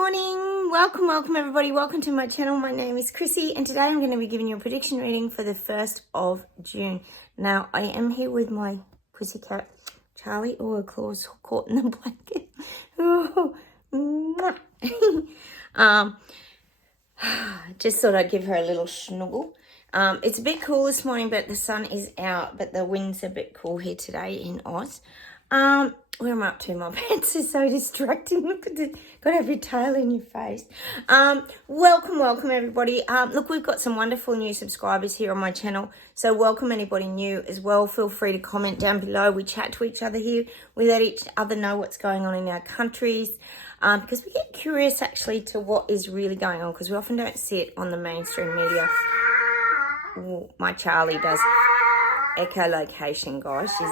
morning. Welcome everybody. Welcome to my channel. My name is Chrissy and today I'm going to be giving you a prediction reading for the 1st of June. Now, I am here with my pussycat, Charlie. Oh, her claws caught in the blanket. Oh, just thought I'd give her a little snuggle. It's a bit cool this morning, but the sun is out, but the wind's a bit cool here today in Oz. Where am I up to? My pants are so distracting. Look at it. Got to have your tail in your face. Welcome everybody. Look, we've got some wonderful new subscribers here on my channel. So welcome anybody new as well. Feel free to comment down below. We chat to each other here. We let each other know what's going on in our countries. Because we get curious actually to what is really going on. Because we often don't see it on the mainstream media. Ooh, my Charlie does echolocation, guys. She's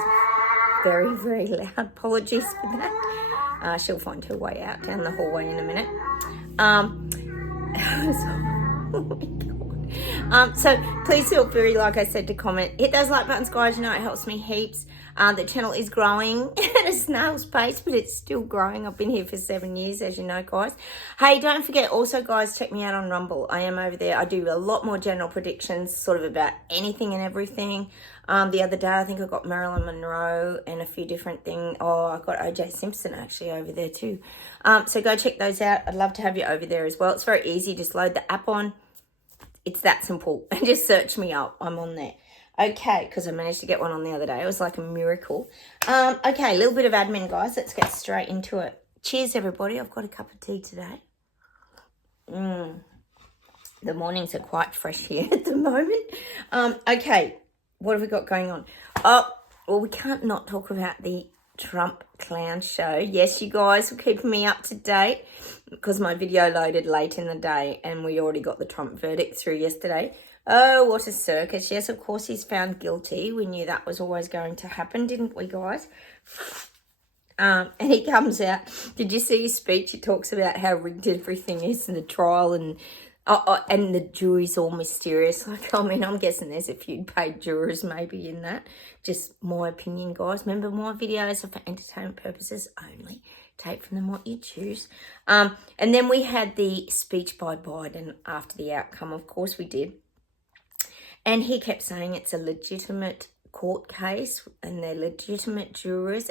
very, very loud. Apologies for that. She'll find her way out down the hallway in a minute. So please feel free, like I said, to comment. Hit those like buttons, guys. You know it helps me heaps. The channel is growing at a snail's pace, but it's still growing. I've been here for 7 years, as you know, guys. Hey, don't forget, also, guys, check me out on Rumble. I am over there. I do a lot more general predictions, sort of about anything and everything. The other day, I think I got Marilyn Monroe and a few different things. Oh, I got OJ Simpson actually over there too. So go check those out. I'd love to have you over there as well. It's very easy. Just load the app on. It's that simple. And just search me up. I'm on there. Okay, because I managed to get one on the other day. It was like a miracle. Okay, a little bit of admin, guys. Let's get straight into it. Cheers, everybody. I've got a cup of tea today. The mornings are quite fresh here at the moment. Okay, what have we got going on? Oh, well, we can't not talk about the Trump clown show. Yes, you guys were keeping me up to date because my video loaded late in the day and we already got the Trump verdict through yesterday. Oh, what a circus. Yes, of course, he's found guilty. We knew that was always going to happen, didn't we, guys? And he comes out. Did you see his speech? He talks about how rigged everything is in the trial and the jury's all mysterious. Like, I mean, I'm guessing there's a few paid jurors maybe in that. Just my opinion, guys. Remember, my videos are for entertainment purposes only. Take from them what you choose. And then we had the speech by Biden after the outcome. Of course we did. And he kept saying it's a legitimate court case and they're legitimate jurors.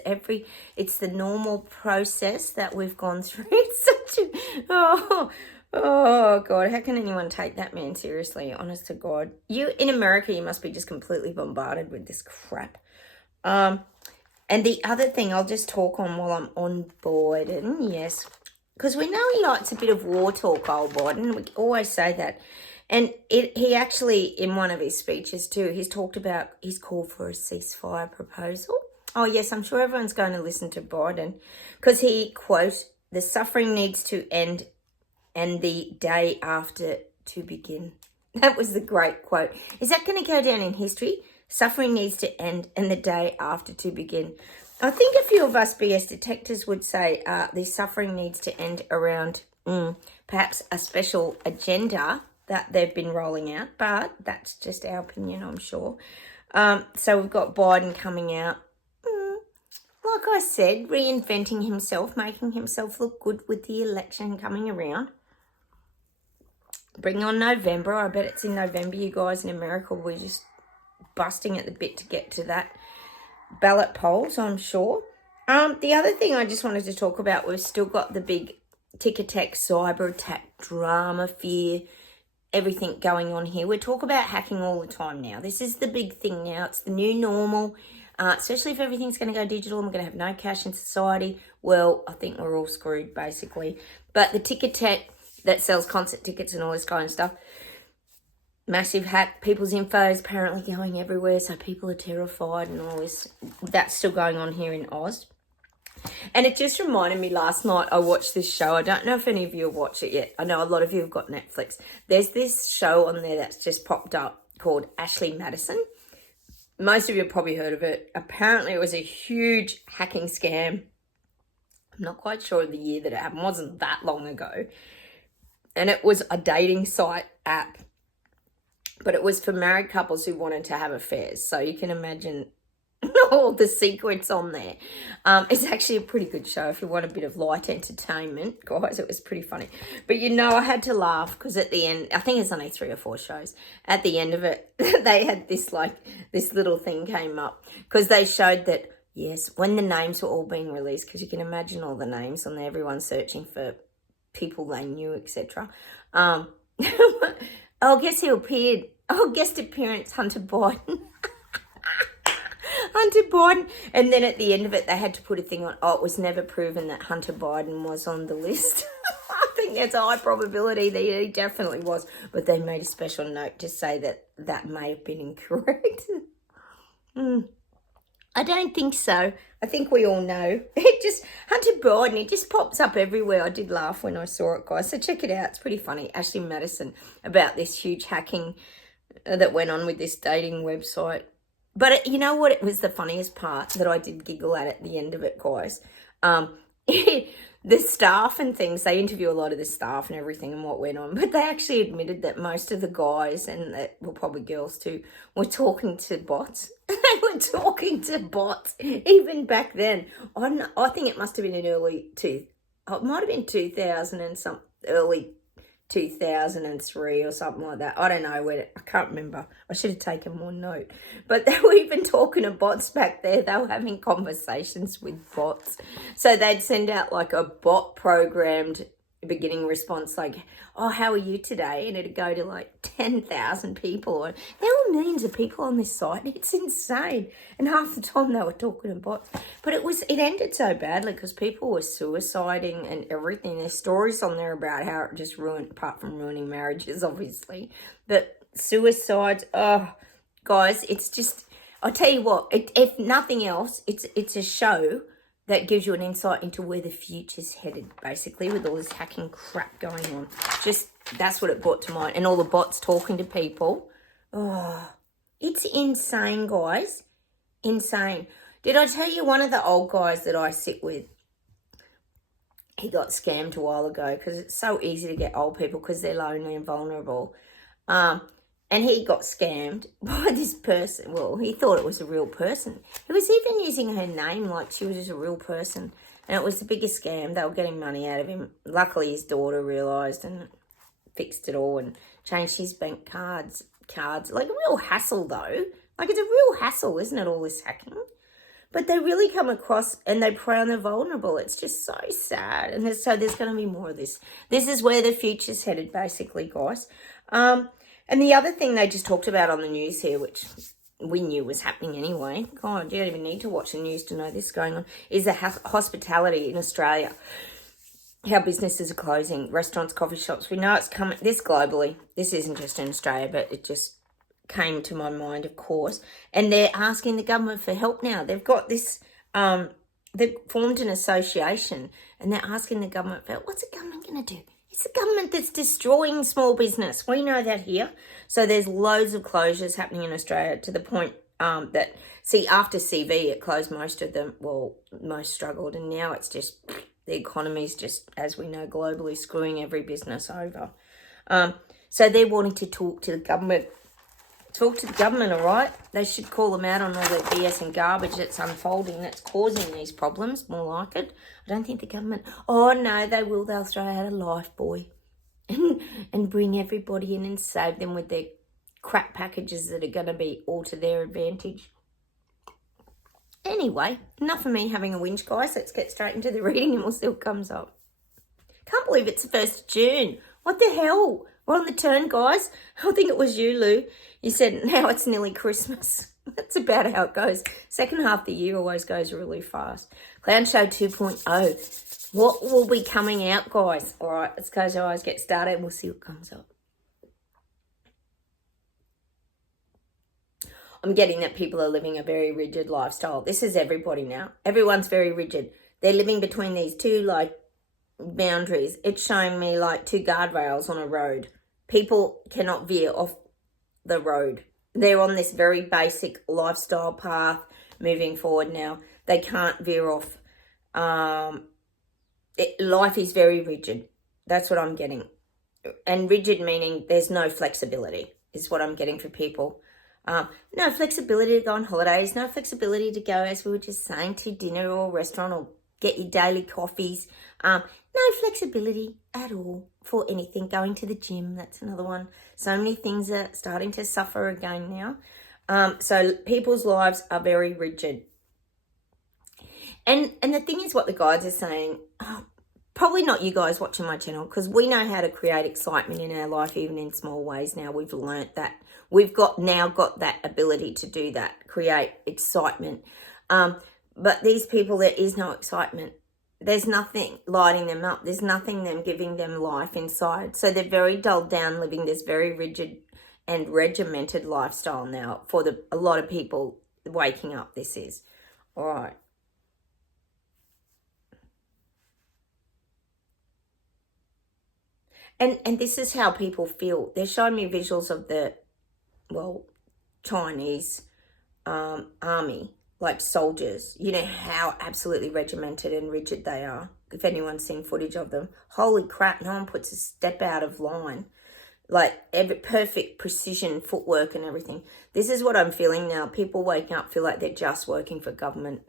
It's the normal process that we've gone through. It's such a... Oh, God, how can anyone take that man seriously? Honest to God. You, in America, you must be just completely bombarded with this crap. And the other thing I'll just talk on while I'm on Biden, yes, because we know he likes a bit of war talk, old Biden. We always say that. And he actually, in one of his speeches too, he's called for a ceasefire proposal. Oh, yes, I'm sure everyone's going to listen to Biden because he, quote, the suffering needs to end and the day after to begin. That was the great quote. Is that going to go down in history? Suffering needs to end and the day after to begin. I think a few of us BS detectors would say the suffering needs to end around perhaps a special agenda that they've been rolling out, but that's just our opinion, I'm sure. So we've got Biden coming out, like I said, reinventing himself, making himself look good with the election coming around. Bring on November. I bet it's in November, you guys. In America, we're just busting at the bit to get to that ballot polls, I'm sure. The other thing I just wanted to talk about, we've still got the big tick attack, cyber attack, drama, fear, everything going on here. We talk about hacking all the time now. This is the big thing now. It's the new normal, especially if everything's going to go digital and we're going to have no cash in society. Well, I think we're all screwed, basically. But the tick attack that sells concert tickets and all this kind of stuff, massive hack. People's info is apparently going everywhere, so people are terrified and all this. That's still going on here in Oz. And it just reminded me, last night I watched this show. I don't know if any of you have watched it yet. I know a lot of you have got Netflix. There's this show on there that's just popped up called Ashley Madison. Most of you have probably heard of it. Apparently it was a huge hacking scam. I'm not quite sure of the year that it happened. It wasn't that long ago. And it was a dating site app. But it was for married couples who wanted to have affairs. So you can imagine all the secrets on there. It's actually a pretty good show if you want a bit of light entertainment, guys. It was pretty funny. But I had to laugh because at the end, I think it's only 3 or 4 shows. At the end of it, they had this little thing came up because they showed that, yes, when the names were all being released, because you can imagine all the names on there, everyone searching for people they knew, etc. Oh, guess who appeared? Oh, guest appearance, Hunter Biden. Hunter Biden. And then at the end of it, they had to put a thing on, it was never proven that Hunter Biden was on the list. I think there's a high probability that he definitely was. But they made a special note to say that that may have been incorrect. I don't think so. I think we all know. Hunter Biden, it just pops up everywhere. I did laugh when I saw it, guys. So check it out. It's pretty funny. Ashley Madison about this huge hacking that went on with this dating website. But you know what? It was the funniest part that I did giggle at the end of it, guys. The staff and things, they interview a lot of the staff and everything and what went on. But they actually admitted that most of the guys, and well, probably girls too, were talking to bots. They were talking to bots even back then. I think it must have been it might have been 2000 and some early 2003 or something like that. I don't know I can't remember. I should have taken more note. But they were even talking to bots back there. They were having conversations with bots. So they'd send out like a bot programmed beginning response like, oh, how are you today? And it'd go to like 10,000 people. And there were millions of people on this site. It's insane. And half the time they were talking to bots. But it ended so badly because people were suiciding and everything. There's stories on there about how it just ruined, apart from ruining marriages, obviously. But suicides, oh, guys, it's just, I'll tell you what, if nothing else, it's a show that gives you an insight into where the future's headed, basically, with all this hacking crap going on. Just, that's what it brought to mind. And all the bots talking to people. Oh, it's insane, guys. Insane. Did I tell you one of the old guys that I sit with, he got scammed a while ago because it's so easy to get old people because they're lonely and vulnerable. And he got scammed by this person. Well, he thought it was a real person. He was even using her name like she was just a real person. And it was the biggest scam. They were getting money out of him. Luckily, his daughter realised and fixed it all and changed his bank cards. Like a real hassle, though. Like it's a real hassle, isn't it, all this hacking? But they really come across and they prey on the vulnerable. It's just so sad. And so there's going to be more of this. This is where the future's headed, basically, guys. And the other thing they just talked about on the news here, which we knew was happening anyway, God, you don't even need to watch the news to know this is going on, is the hospitality in Australia. How businesses are closing, restaurants, coffee shops. We know it's coming, this globally. This isn't just in Australia, but it just came to my mind, of course. And they're asking the government for help now. They've got this, they've formed an association and they're asking the government for help. What's the government going to do? It's the government that's destroying small business. We know that here. So there's loads of closures happening in Australia to the point that, after CV, it closed most of them. Well, most struggled. And now it's just, the economy's just, as we know, globally screwing every business over. So they're wanting to talk to the government. Talk to the government, all right? They should call them out on all the BS and garbage that's unfolding that's causing these problems, more like it. I don't think the government... Oh, no, they will. They'll throw out a life buoy and bring everybody in and save them with their crap packages that are going to be all to their advantage. Anyway, enough of me having a whinge, guys. Let's get straight into the reading and we'll see what comes up. Can't believe it's the 1st of June. What the hell? We're on the turn, guys. I think it was you, Lou. You said, now it's nearly Christmas. That's about how it goes. Second half of the year always goes really fast. Clown Show 2.0. What will be coming out, guys? All right, let's close our eyes, get started, and we'll see what comes up. I'm getting that people are living a very rigid lifestyle. This is everybody now. Everyone's very rigid. They're living between these two, boundaries. It's showing me, 2 guardrails on a road. People cannot veer off the road. They're on this very basic lifestyle path moving forward now. They can't veer off. Life is very rigid. That's what I'm getting. And rigid meaning there's no flexibility is what I'm getting for people. No flexibility to go on holidays, no flexibility to go, as we were just saying, to dinner or restaurant or get your daily coffees. No flexibility at all for anything. Going to the gym, that's another one. So many things are starting to suffer again now. So people's lives are very rigid. And the thing is, what the guides are saying, probably not you guys watching my channel, because we know how to create excitement in our life, even in small ways now. We've learnt that. We've now got that ability to do that, create excitement. But these people, there is no excitement. There's nothing lighting them up. There's nothing them giving them life inside. So they're very dulled down living this very rigid and regimented lifestyle now for a lot of people waking up. This is. All right. And this is how people feel. They're showing me visuals of the, Chinese army, like soldiers. You know how absolutely regimented and rigid they are. If anyone's seen footage of them. Holy crap, no one puts a step out of line. Like every perfect precision footwork and everything. This is what I'm feeling now. People waking up feel like they're just working for government.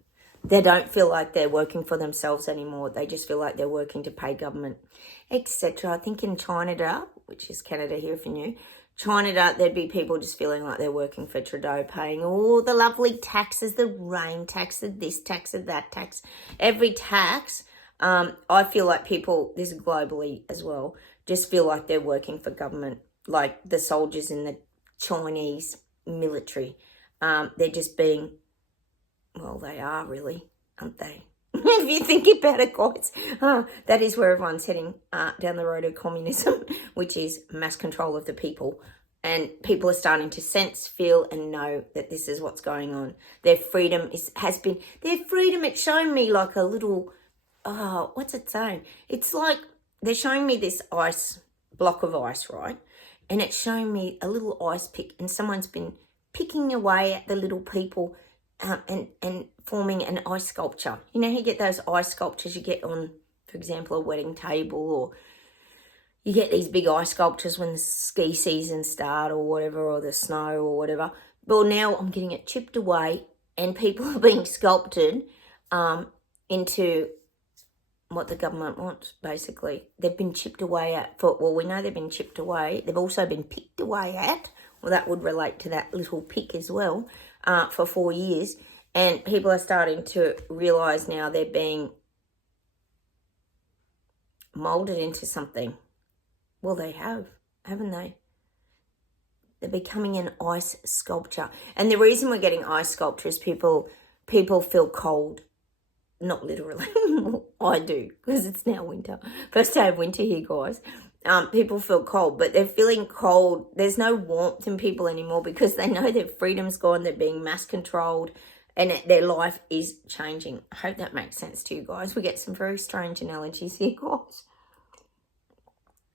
They don't feel like they're working for themselves anymore. They just feel like they're working to pay government, etc. I think in China, which is Canada here if you're new, China, there'd be people just feeling like they're working for Trudeau, paying all the lovely taxes, the rain tax, the this tax, the that tax, every tax. I feel like people, this is globally as well, just feel like they're working for government, like the soldiers in the Chinese military. They're just being, well, they are really, aren't they? If you think about it, guys, that is where everyone's heading down the road of communism, which is mass control of the people. And people are starting to sense, feel, and know that this is what's going on. Their freedom has been, it's showing me like a little, what's it saying? It's like they're showing me this block of ice, right? And it's showing me a little ice pick, and someone's been picking away at the little people and forming an ice sculpture. You know how you get those ice sculptures you get on, for example, a wedding table, or you get these big ice sculptures when the ski season start or whatever, or the snow or whatever. Well, now I'm getting it chipped away, and people are being sculpted into what the government wants, basically. They've been chipped away at we know they've been chipped away. They've also been picked away at. Well, that would relate to that little pick as well, for 4 years. And people are starting to realise now they're being moulded into something. Well, they have, haven't they? They're becoming an ice sculpture. And the reason we're getting ice sculpture is people feel cold. Not literally. I do, because it's now winter. First day of winter here, guys. People feel cold, but they're feeling cold. There's no warmth in people anymore because they know their freedom's gone. They're being mass controlled, and their life is changing. I hope that makes sense to you guys. We get some very strange analogies here, guys,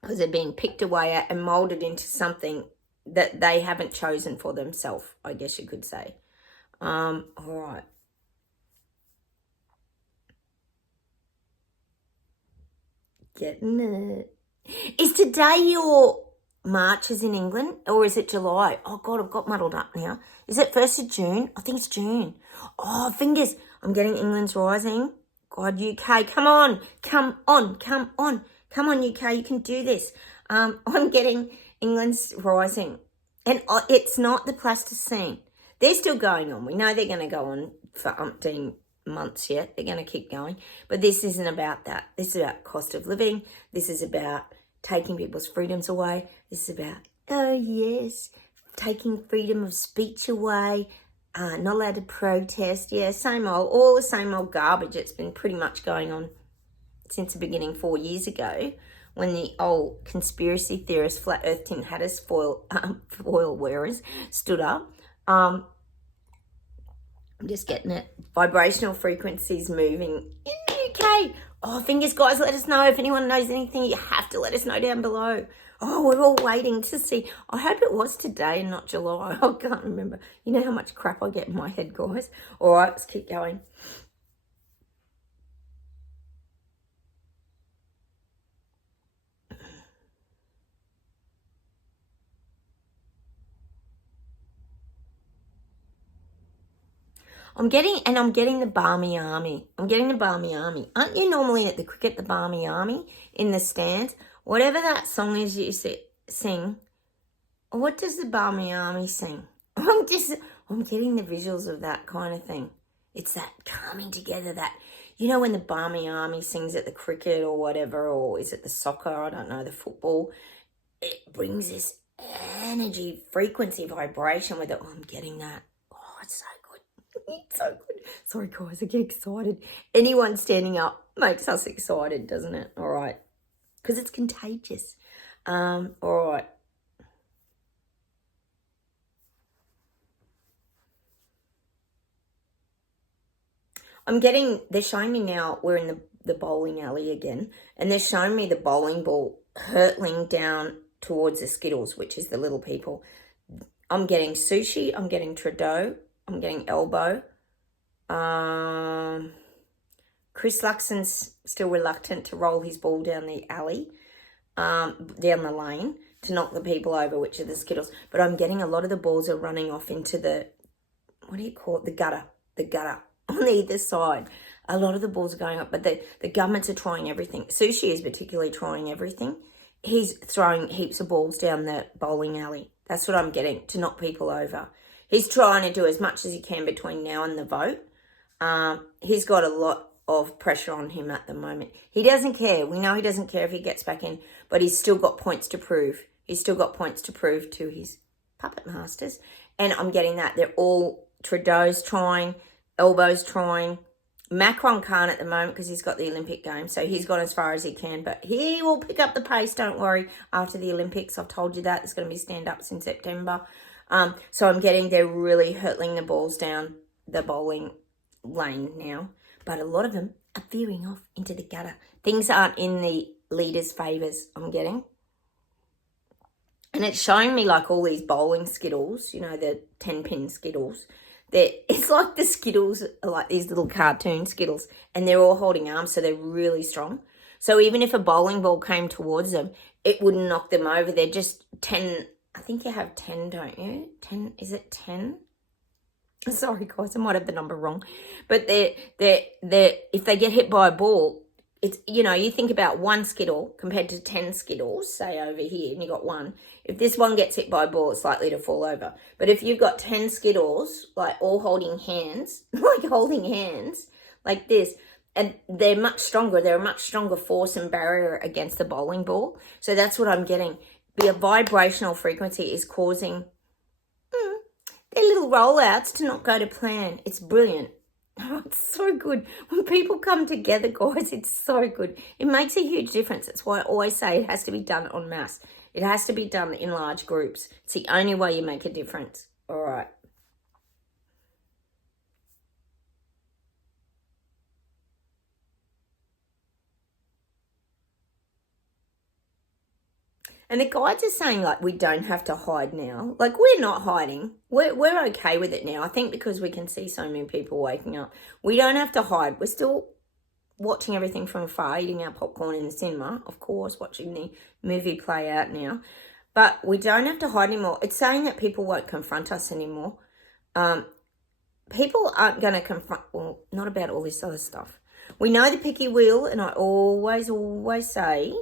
because they're being picked away at and molded into something that they haven't chosen for themselves, I guess you could say. All right. Getting it. Is today your marches in England, or is it July? Oh, God, I've got muddled up now. Is it 1st of June? I think it's June. Oh, fingers. I'm getting England's Rising. God, UK, come on. Come on, come on. Come on, UK, you can do this. I'm getting England's Rising. And it's not the Plasticine. They're still going on. We know they're going to go on for umpteen months yet. They're going to keep going. But this isn't about that. This is about cost of living. This is about taking people's freedoms away. This is about, oh yes, taking freedom of speech away. Not allowed to protest. Yeah, same old, all the same old garbage. It's been pretty much going on since the beginning 4 years ago, when the old conspiracy theorists, flat earth tin hatters, foil wearers stood up. I'm just getting it. Vibrational frequencies moving in the UK. Oh, fingers, guys, let us know. If anyone knows anything, you have to let us know down below. Oh, we're all waiting to see. I hope it was today and not July. I can't remember. You know how much crap I get in my head, guys. All right, let's keep going. I'm getting the Barmy Army. I'm getting the Barmy Army. Aren't you normally at the cricket, the Barmy Army, in the stands? Whatever that song is you sing, what does the Barmy Army sing? I'm getting the visuals of that kind of thing. It's that coming together, that, you know, when the Barmy Army sings at the cricket or whatever, or is it the soccer, I don't know, the football, it brings this energy, frequency, vibration with it. Oh, I'm getting that. Oh, it's so good. It's so good. Sorry, guys, I get excited. Anyone standing up makes us excited, doesn't it? All right. Because it's contagious. All right. They're showing me now, we're in the bowling alley again, and they're showing me the bowling ball hurtling down towards the Skittles, which is the little people. I'm getting Sushi, I'm getting Trudeau, I'm getting Elbow. Chris Luxon's still reluctant to roll his ball down the alley, down the lane, to knock the people over, which are the Skittles. But I'm getting a lot of the balls are running off into the, what do you call it? The gutter on either side. A lot of the balls are going up, but the governments are trying everything. Sushi is particularly trying everything. He's throwing heaps of balls down the bowling alley. That's what I'm getting, to knock people over. He's trying to do as much as he can between now and the vote. He's got a lot of pressure on him at the moment. He doesn't care. We know he doesn't care if he gets back in, but he's still got points to prove. He's still got points to prove to his puppet masters. And I'm getting that. They're all, Trudeau's trying, Elbow's trying. Macron can't at the moment because he's got the Olympic Games, so he's gone as far as he can, but he will pick up the pace, don't worry, after the Olympics. I've told you that. There's going to be stand-ups in September. So I'm getting, they're really hurtling the balls down the bowling lane now, but a lot of them are veering off into the gutter. Things aren't in the leaders' favours, I'm getting. And it's showing me like all these bowling Skittles, you know, the 10-pin Skittles. It's like the Skittles are like these little cartoon Skittles, and they're all holding arms, so they're really strong. So even if a bowling ball came towards them, it wouldn't knock them over. They're just 10. I think you have 10, don't you? 10, is it 10? Sorry, guys, I might have the number wrong. But if they get hit by a ball, it's, you know, you think about one Skittle compared to 10 Skittles, say over here, and you got one. If this one gets hit by a ball, it's likely to fall over. But if you've got 10 Skittles, like all holding hands, like this, and they're much stronger. They're a much stronger force and barrier against the bowling ball. So that's what I'm getting. The vibrational frequency is causing their little rollouts to not go to plan. It's brilliant. Oh, it's so good. When people come together, guys, it's so good. It makes a huge difference. That's why I always say it has to be done en masse. It has to be done in large groups. It's the only way you make a difference. All right. And the guides are saying, like, we don't have to hide now. Like, we're not hiding. We're okay with it now. I think because we can see so many people waking up. We don't have to hide. We're still watching everything from afar, eating our popcorn in the cinema, of course, watching the movie play out now. But we don't have to hide anymore. It's saying that people won't confront us anymore. People aren't going to confront, well, not about all this other stuff. We know the picky wheel, and I always say,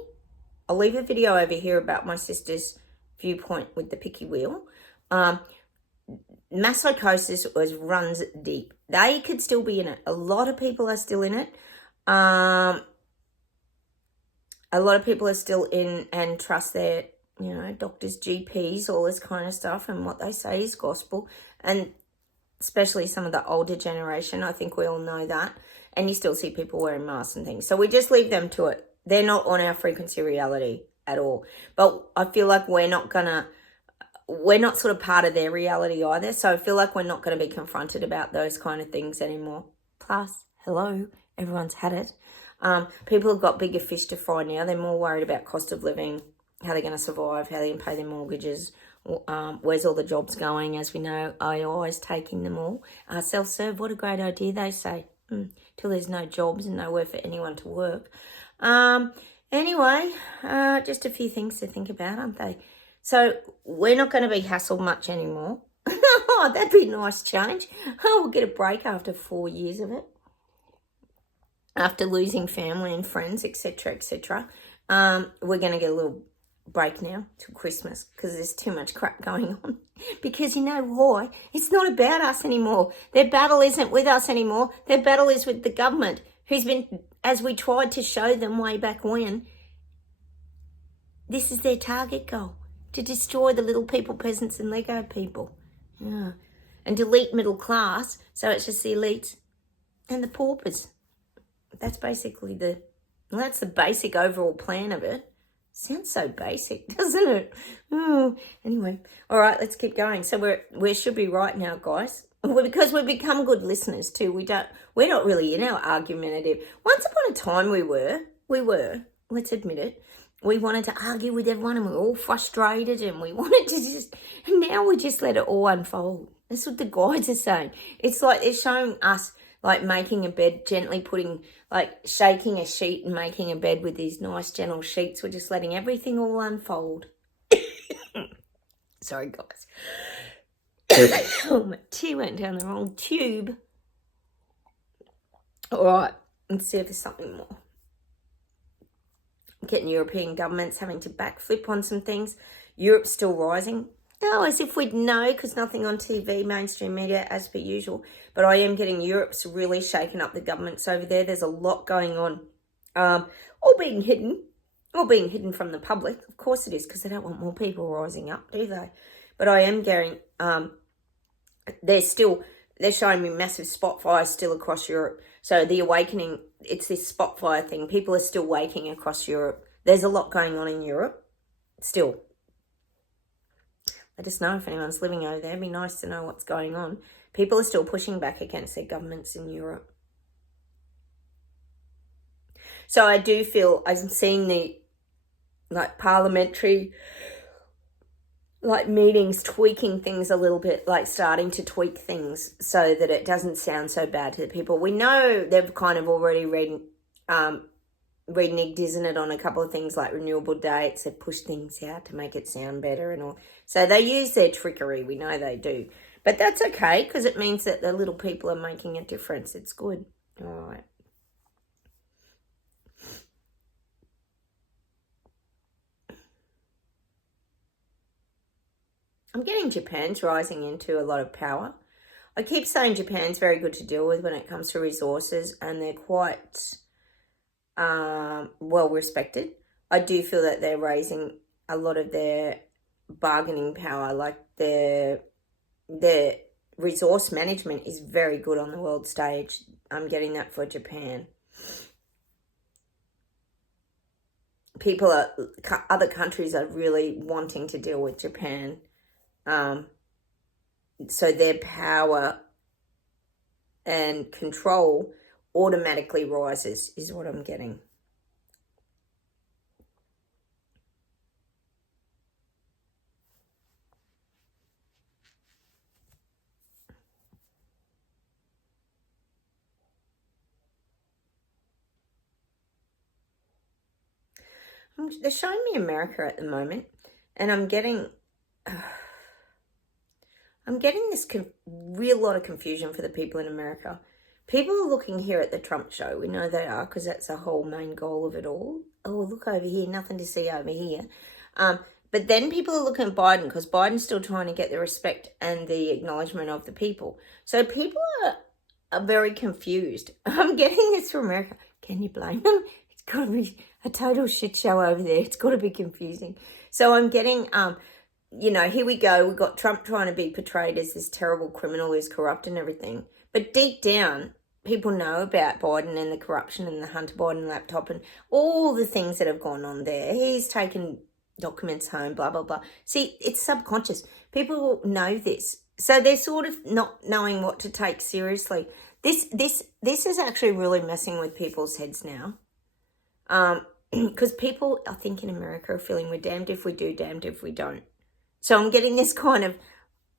I'll leave a video over here about my sister's viewpoint with the picky wheel. Mass psychosis runs deep. They could still be in it. A lot of people are still in it. A lot of people are still in and trust their, you know, doctors, GPs, all this kind of stuff, and what they say is gospel. And especially some of the older generation, I think we all know that. And you still see people wearing masks and things. So we just leave them to it. They're not on our frequency reality at all. But I feel like we're not sort of part of their reality either. So I feel like we're not going to be confronted about those kind of things anymore. Plus, hello, everyone's had it. People have got bigger fish to fry now. They're more worried about cost of living, how they're going to survive, how they can pay their mortgages, where's all the jobs going. As we know, I always taking them all. Self-serve, what a great idea, they say. Till there's no jobs and nowhere for anyone to work. Anyway, just a few things to think about, aren't they? So we're not going to be hassled much anymore. Oh, that'd be a nice change. Oh, we'll get a break after 4 years of it. After losing family and friends, etc., etc. We're going to get a little break now till Christmas because there's too much crap going on. Because you know why? It's not about us anymore. Their battle isn't with us anymore. Their battle is with the government, who's been, as we tried to show them way back when, this is their target goal, to destroy the little people, peasants and Lego people. Yeah. And delete middle class, so it's just the elites and the paupers. That's basically that's the basic overall plan of it. Sounds so basic, doesn't it? Oh, anyway, all right, let's keep going. So we should be right now, guys, because we've become good listeners too. We're not really argumentative. Once upon a time, we were. Let's admit it. We wanted to argue with everyone, and we were all frustrated, and we wanted to and now we just let it all unfold. That's what the guides are saying. It's like they're showing us, like making a bed, gently shaking a sheet and making a bed with these nice gentle sheets. We're just letting everything all unfold. Sorry, guys. Oh, my tea went down the wrong tube. All right, let's see if there's something more. Getting European governments having to backflip on some things. Europe's still rising. No, as if we'd know, because nothing on TV, mainstream media, as per usual. But I am getting Europe's really shaking up the governments over there. There's a lot going on, all being hidden from the public. Of course it is, because they don't want more people rising up, do they? But I am getting, they're showing me massive spot fires still across Europe. So the awakening, it's this spot fire thing. People are still waking across Europe. There's a lot going on in Europe still. Let us know if anyone's living over there. It'd be nice to know what's going on. People are still pushing back against their governments in Europe. So I do feel I'm seeing the parliamentary meetings tweaking things a little bit, starting to tweak things so that it doesn't sound so bad to the people. We know they've kind of already reneged, isn't it, on a couple of things like renewable dates. They've pushed things out to make it sound better and all. So they use their trickery. We know they do. But that's okay, because it means that the little people are making a difference. It's good. All right. I'm getting Japan's rising into a lot of power. I keep saying Japan's very good to deal with when it comes to resources, and they're quite well respected. I do feel that they're raising a lot of their bargaining power, like their resource management is very good on the world stage. I'm getting that for Japan. Other countries are really wanting to deal with Japan. So their power and control automatically rises, is what I'm getting. They're showing me America at the moment, and I'm getting this real lot of confusion for the people in America. People are looking here at the Trump show. We know they are, because that's the whole main goal of it all. Oh, look over here, nothing to see over here. But then people are looking at Biden, because Biden's still trying to get the respect and the acknowledgement of the people. So people are very confused. I'm getting this from America. Can you blame them? It's got to be a total shit show over there. It's got to be confusing. So I'm getting, here we go. We've got Trump trying to be portrayed as this terrible criminal who's corrupt and everything. But deep down, people know about Biden and the corruption and the Hunter Biden laptop and all the things that have gone on there. He's taken documents home, blah, blah, blah. See, it's subconscious. People know this. So they're sort of not knowing what to take seriously. This is actually really messing with people's heads now. Because people, I think in America, are feeling we're damned if we do, damned if we don't. So I'm getting this kind of,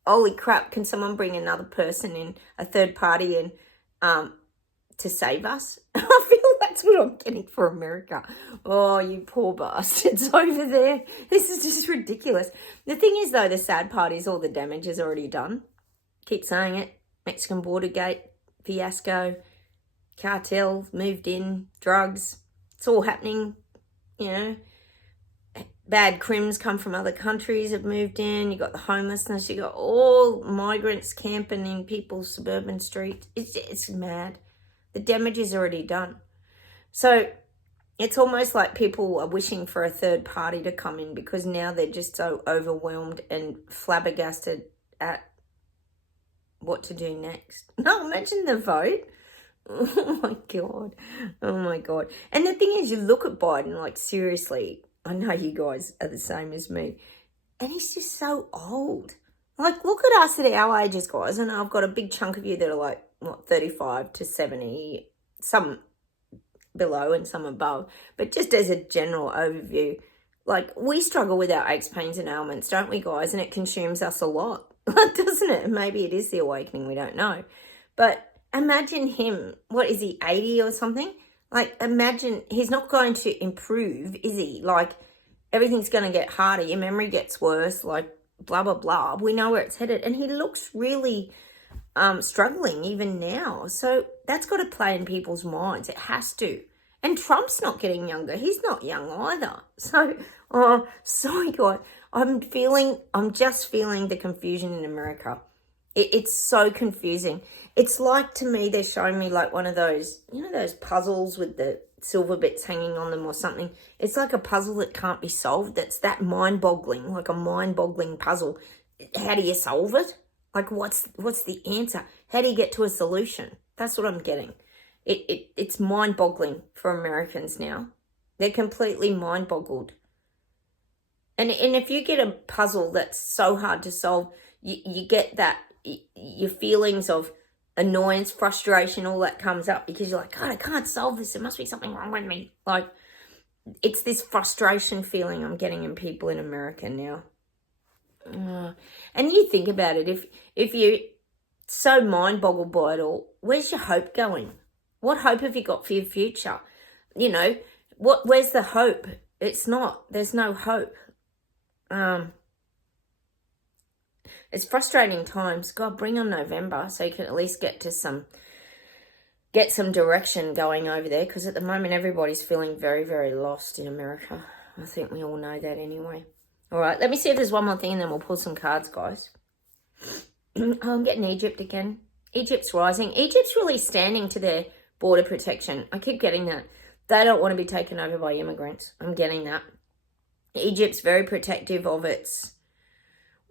holy crap, can someone bring another person in, a third party in, to save us? I feel that's what I'm getting for America. Oh, you poor bastards over there. This is just ridiculous. The thing is, though, the sad part is all the damage is already done. Keep saying it. Mexican border gate, fiasco, cartel, moved in, drugs. It's all happening, you know. Bad crims come from other countries, have moved in. You got the homelessness. You got all migrants camping in people's suburban streets. It's mad. The damage is already done. So it's almost like people are wishing for a third party to come in because now they're just so overwhelmed and flabbergasted at what to do next. No, imagine the vote. Oh my God. Oh my God. And the thing is, you look at Biden, like, seriously, I know you guys are the same as me, and he's just so old. Like, look at us at our ages, guys, and I've got a big chunk of you that are like, what, 35 to 70, some below and some above. But just as a general overview, like, we struggle with our aches, pains and ailments, don't we, guys? And it consumes us a lot, doesn't it? Maybe it is the awakening, we don't know. But imagine him, what is he, 80 or something? Like, imagine, he's not going to improve, is he? Like, everything's going to get harder. Your memory gets worse, like, blah, blah, blah. We know where it's headed. And he looks really struggling even now. So that's got to play in people's minds. It has to. And Trump's not getting younger. He's not young either. So, oh, sorry, God. I'm just feeling the confusion in America. It's so confusing. It's like, to me, they're showing me like one of those, you know, those puzzles with the silver bits hanging on them or something. It's like a puzzle that can't be solved. That's that mind-boggling, like a mind-boggling puzzle. How do you solve it? Like, what's the answer? How do you get to a solution? That's what I'm getting. It's mind-boggling for Americans now. They're completely mind-boggled. And if you get a puzzle that's so hard to solve, you get that, your feelings of annoyance, frustration, all that comes up because you're like, God, I can't solve this. There must be something wrong with me. Like, it's this frustration feeling I'm getting in people in America now. And you think about it, if you're so mind-boggled by it all, where's your hope going? What hope have you got for your future? You know, where's the hope? It's not. There's no hope. It's frustrating times. God, bring on November so you can at least get some direction going over there, because at the moment everybody's feeling very, very lost in America. I think we all know that anyway. All right, let me see if there's one more thing and then we'll pull some cards, guys. Oh, I'm getting Egypt again. Egypt's rising. Egypt's really standing to their border protection. I keep getting that. They don't want to be taken over by immigrants. I'm getting that. Egypt's very protective of its,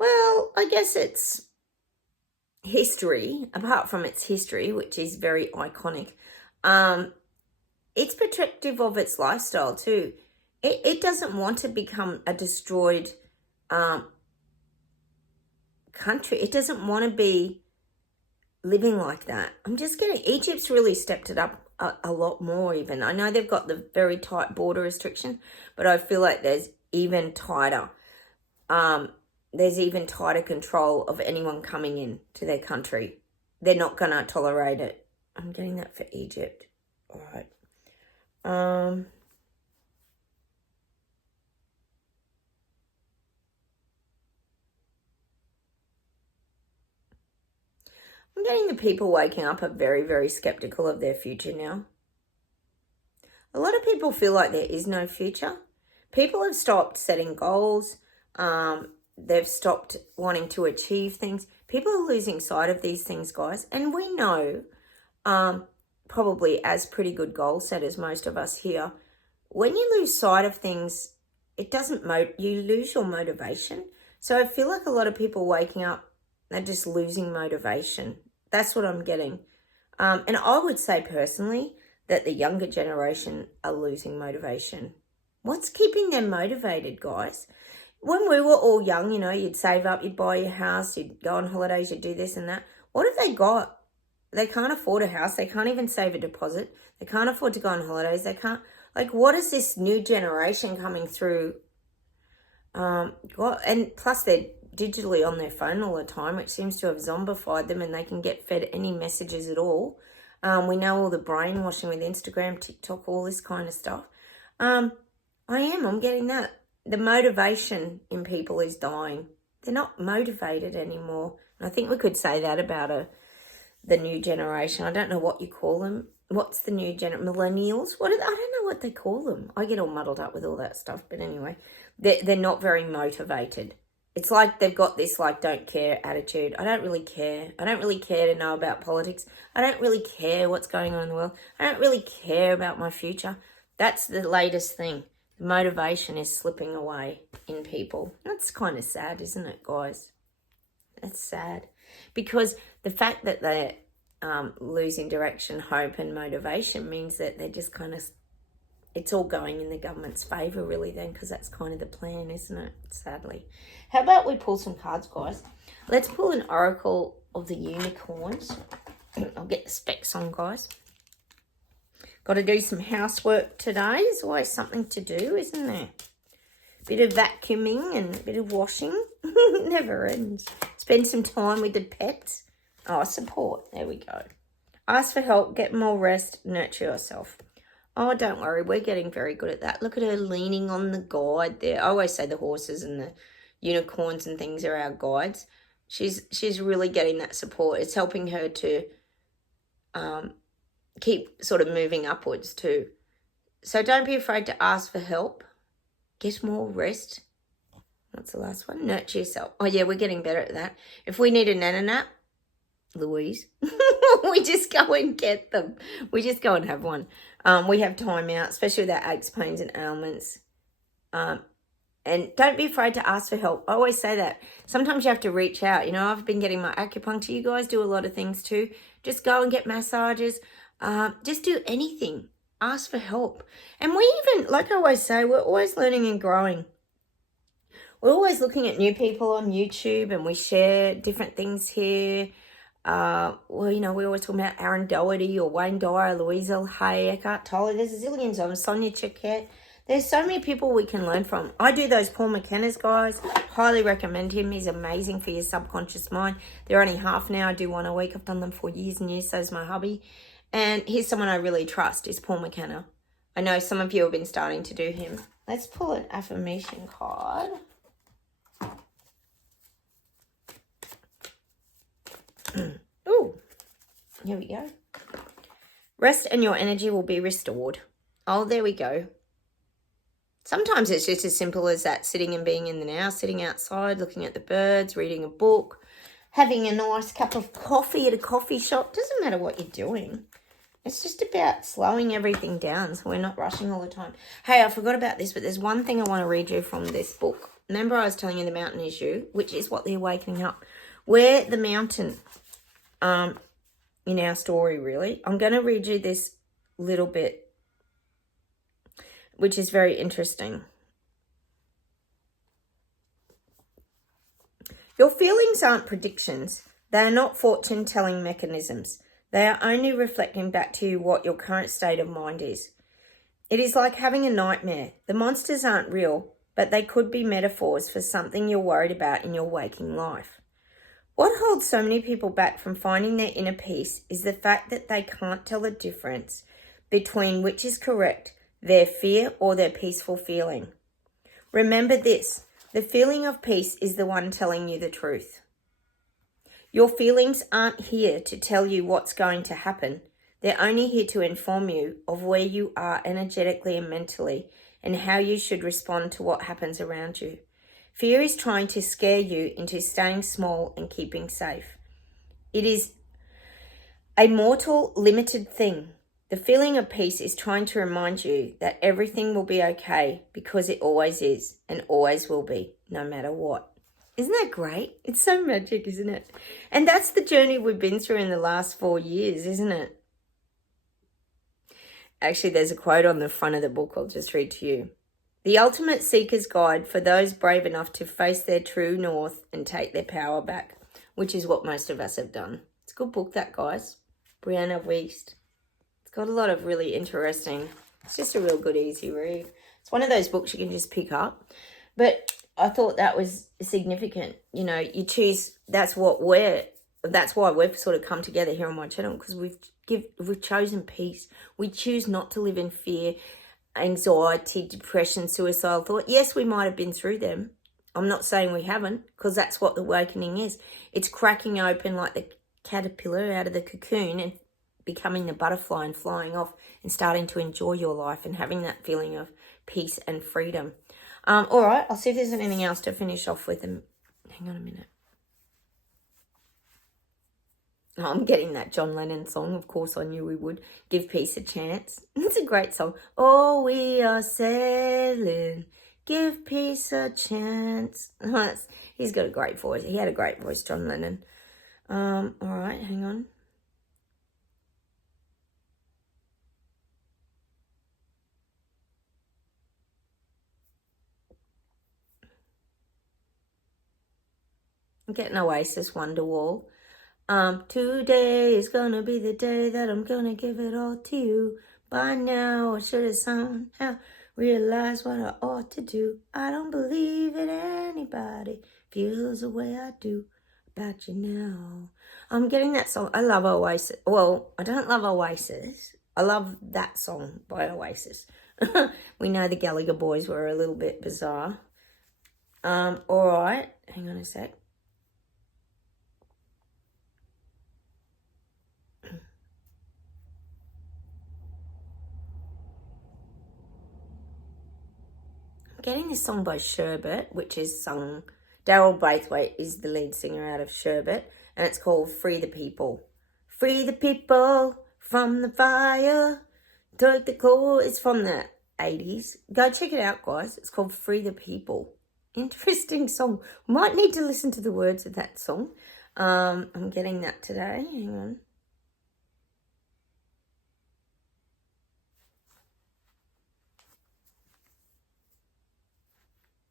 well, I guess it's history, apart from its history, which is very iconic. It's protective of its lifestyle too. It doesn't want to become a destroyed country. It doesn't want to be living like that. I'm just getting, Egypt's really stepped it up a lot more even. I know they've got the very tight border restriction, but I feel like there's even tighter control of anyone coming in to their country. They're not going to tolerate it. I'm getting that for Egypt. All right. I'm getting the people waking up are very, very skeptical of their future now. A lot of people feel like there is no future. People have stopped setting goals. They've stopped wanting to achieve things. People are losing sight of these things, guys. And we know, probably as pretty good goal setters, most of us here, when you lose sight of things, it doesn't, you lose your motivation. So I feel like a lot of people waking up, they're just losing motivation. That's what I'm getting. And I would say personally that the younger generation are losing motivation. What's keeping them motivated, guys? When we were all young, you know, you'd save up, you'd buy your house, you'd go on holidays, you'd do this and that. What have they got? They can't afford a house. They can't even save a deposit. They can't afford to go on holidays. They can't, like, what is this new generation coming through? And plus they're digitally on their phone all the time, which seems to have zombified them, and they can get fed any messages at all. We know all the brainwashing with Instagram, TikTok, all this kind of stuff. I'm getting that. The motivation in people is dying. they're not motivated anymore. And I think we could say that about the new generation. I don't know what you call them. What's the new millennials? I don't know what they call them. I get all muddled up with all that stuff. But anyway, they're not very motivated. It's like they've got this like don't care attitude. I don't really care. I don't really care to know about politics. I don't really care what's going on in the world. I don't really care about my future. That's the latest thing. The motivation is slipping away in people. That's kind of sad, isn't it, guys? That's sad. Because the fact that they're losing direction, hope and motivation means that they're just kind of, it's all going in the government's favour really then, because that's kind of the plan, isn't it, sadly. How about we pull some cards, guys? Let's pull an Oracle of the Unicorns. I'll get the specs on, guys. Got to do some housework today. There's always something to do, isn't there? Bit of vacuuming and a bit of washing. It never ends. Spend some time with the pets. Oh, support. There we go. Ask for help. Get more rest. Nurture yourself. Oh, don't worry. We're getting very good at that. Look at her leaning on the guide there. I always say the horses and the unicorns and things are our guides. She's really getting that support. It's helping her to keep sort of moving upwards too. So don't be afraid to ask for help. Get more rest. What's the last one? Nurture yourself. Oh, yeah, we're getting better at that. If we need a nana nap, Louise, we just go and get them. We just go and have one. We have time out, especially with our aches, pains and ailments. And don't be afraid to ask for help. I always say that. Sometimes you have to reach out. You know, I've been getting my acupuncture. You guys do a lot of things too. Just go and get massages. Just do anything. Ask for help. And we even, like I always say, we're always learning and growing. We're always looking at new people on YouTube and we share different things here. Well, you know, we always talk about Aaron Doherty or Wayne Dyer, Louisa Hay, Eckhart Tolle. There's zillions of them. Sonia Choquette. There's so many people we can learn from. I do those Paul McKenna's guys. Highly recommend him. He's amazing for your subconscious mind. They're only half now. I do one a week. I've done them for years and years. So's my hubby. And here's someone I really trust is Paul McKenna. I know some of you have been starting to do him. Let's pull an affirmation card. Ooh, here we go. Rest and your energy will be restored. Oh, there we go. Sometimes it's just as simple as that, sitting and being in the now, sitting outside, looking at the birds, reading a book, having a nice cup of coffee at a coffee shop. Doesn't matter what you're doing. It's just about slowing everything down so we're not rushing all the time. Hey, I forgot about this, but there's one thing I want to read you from this book. Remember I was telling you the mountain is you, which is what the awakening up. We're the mountain in our story, really. I'm going to read you this little bit, which is very interesting. Your feelings aren't predictions. They are not fortune-telling mechanisms. They are only reflecting back to you what your current state of mind is. It is like having a nightmare. The monsters aren't real, but they could be metaphors for something you're worried about in your waking life. What holds so many people back from finding their inner peace is the fact that they can't tell the difference between which is correct, their fear or their peaceful feeling. Remember this, the feeling of peace is the one telling you the truth. Your feelings aren't here to tell you what's going to happen. They're only here to inform you of where you are energetically and mentally and how you should respond to what happens around you. Fear is trying to scare you into staying small and keeping safe. It is a mortal, limited thing. The feeling of peace is trying to remind you that everything will be okay because it always is and always will be, no matter what. Isn't that great? It's so magic, isn't it? And that's the journey we've been through in the last 4 years, isn't it? Actually, there's a quote on the front of the book I'll just read to you. The ultimate seeker's guide for those brave enough to face their true north and take their power back, which is what most of us have done. It's a good book, that, guys. Brianna Wiest. It's got a lot of really interesting, it's just a real good, easy read. It's one of those books you can just pick up. But I thought that was significant. You know, you choose, that's why we've sort of come together here on my channel, because we've chosen peace. We choose not to live in fear, anxiety, depression, suicidal thought. Yes, we might have been through them. I'm not saying we haven't, because that's what the awakening is. It's cracking open like the caterpillar out of the cocoon and becoming the butterfly and flying off and starting to enjoy your life and having that feeling of peace and freedom. All right, I'll see if there's anything else to finish off with. Hang on a minute. Oh, I'm getting that John Lennon song. Of course, I knew we would. Give Peace a Chance. It's a great song. Oh, we are sailing. Give peace a chance. He's got a great voice. He had a great voice, John Lennon. All right, hang on. I'm getting Oasis, Wonderwall. Today is gonna be the day that I'm gonna give it all to you. By now I should have somehow realized what I ought to do. I don't believe that anybody feels the way I do about you now. I'm getting that song. I love Oasis. Well, I don't love Oasis. I love that song by Oasis. We know the Gallagher boys were a little bit bizarre. All right, hang on a sec. Getting this song by Sherbet, which is sung, Daryl Braithwaite is the lead singer out of Sherbet, and it's called Free the People. Free the people from the fire. Take the call. It's from the 80s. Go check it out, guys. It's called Free the People. Interesting song. Might need to listen to the words of that song. I'm getting that today. Hang on.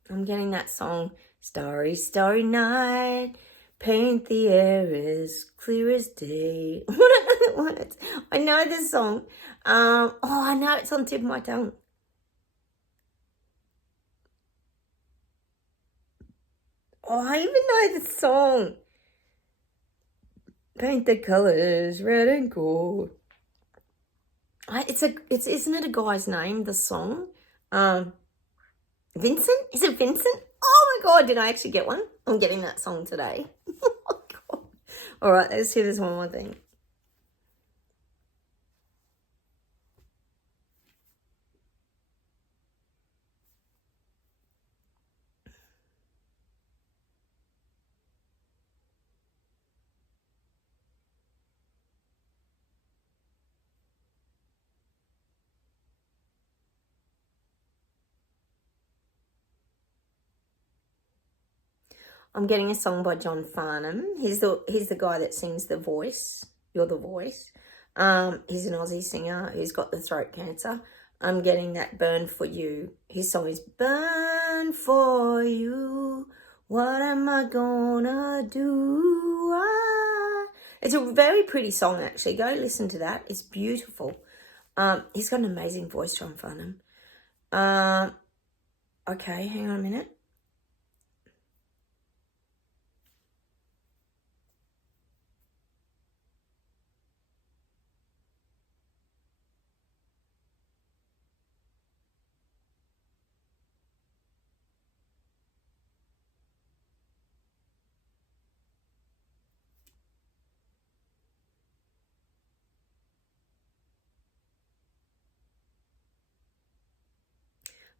I'm getting that song, Starry, Starry Night, paint the air as clear as day. What are the words? I know the song. I know it's on the tip of my tongue. Oh, I even know the song. Paint the colours red and gold. Isn't it a guy's name, the song? Vincent? Is it Vincent? Oh my God, did I actually get one? I'm getting that song today. Oh God. All right, let's hear this one more thing. I'm getting a song by John Farnham. He's the guy that sings The Voice. You're the Voice. He's an Aussie singer who's got the throat cancer. I'm getting that Burn for You. His song is Burn for You. What am I gonna do? It's a very pretty song, actually. Go listen to that. It's beautiful. He's got an amazing voice, John Farnham. Okay, hang on a minute.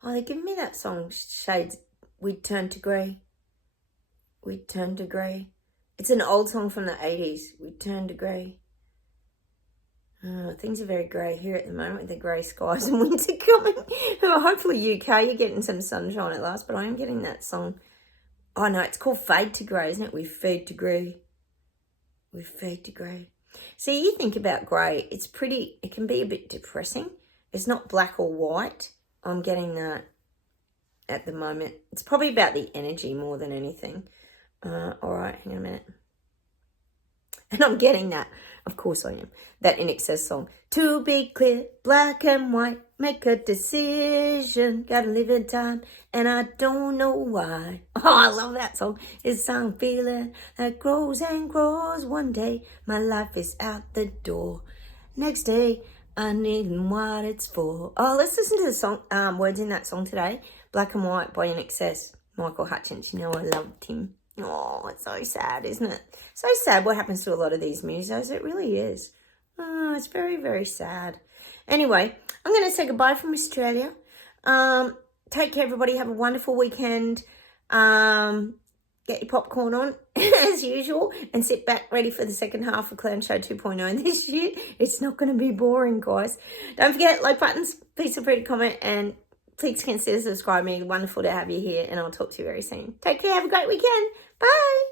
Oh, they're giving me that song, Shades. We'd Turn to Grey. We'd Turn to Grey. It's an old song from the 80s. We'd Turn to Grey. Oh, things are very grey here at the moment with the grey skies and winter coming. Hopefully UK, you're getting some sunshine at last, but I am getting that song. Oh, no, it's called Fade to Grey, isn't it? We fade to grey. We fade to grey. See, you think about grey, it can be a bit depressing. It's not black or white. I'm getting that at the moment. It's probably about the energy more than anything. All right, hang on a minute. And I'm getting that. Of course I am. That In Excess song. To be clear, black and white, make a decision. Gotta live in time, and I don't know why. Oh, I love that song. It's some feeling that grows and grows. One day, my life is out the door. Next day, I need what it's for. Oh, let's listen to the song, words in that song today. Black and White by In Excess. Michael Hutchins, you know I loved him. Oh, it's so sad, isn't it? So sad what happens to a lot of these musos. It really is. Oh, it's very, very sad. Anyway, I'm going to say goodbye from Australia. Take care, everybody. Have a wonderful weekend. Get your popcorn on, as usual, and sit back ready for the second half of Clown Show 2.0 this year. It's not going to be boring, guys. Don't forget, like buttons, please feel free to comment, and please consider subscribing. Wonderful to have you here, and I'll talk to you very soon. Take care. Have a great weekend. Bye.